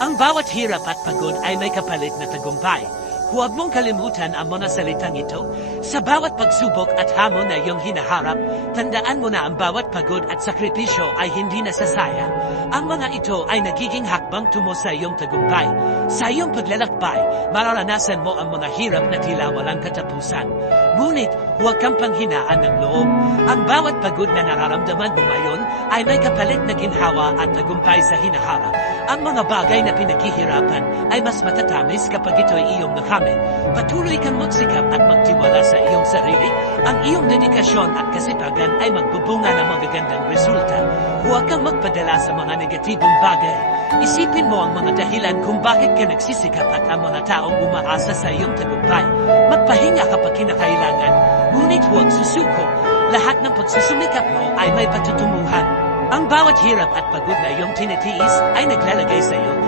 Ang bawat hirap at pagod ay may kapalit na tagumpay. Huwag mong kalimutan ang mga salitang ito. Sa bawat pagsubok at hamon na iyong hinaharap, tandaan mo na ang bawat pagod at sakripisyo ay hindi nasasayang. Ang mga ito ay nagiging hakbang tungo sa iyong tagumpay. Sa iyong paglalakbay, mararanasan mo ang mga hirap na tila walang katapusan. Ngunit, huwag kang panghinaan ng loob. Ang bawat pagod na nararamdaman mo ngayon ay may kapalit na ginhawa at tagumpay sa hinaharap. Ang mga bagay na pinaghihirapan ay mas matatamis kapag ito ay iyong nakamit. Patuloy kang magsikap at magtiwala sa iyong sarili. Ang iyong dedikasyon at kasipagan ay magbubunga ng magagandang resulta. Huwag kang magpadala sa mga negatibong bagay. Isipin mo ang mga dahilan kung bakit ka nagsisikap at ang mga taong umaasa sa iyong tagumpay. Magpahinga kapag kinakailangan, ngunit huwag susuko. Lahat ng pagsusumikap mo ay may patutunguhan. Ang bawat hirap at pagod na iyong tinitiis ay naglalagay sa iyo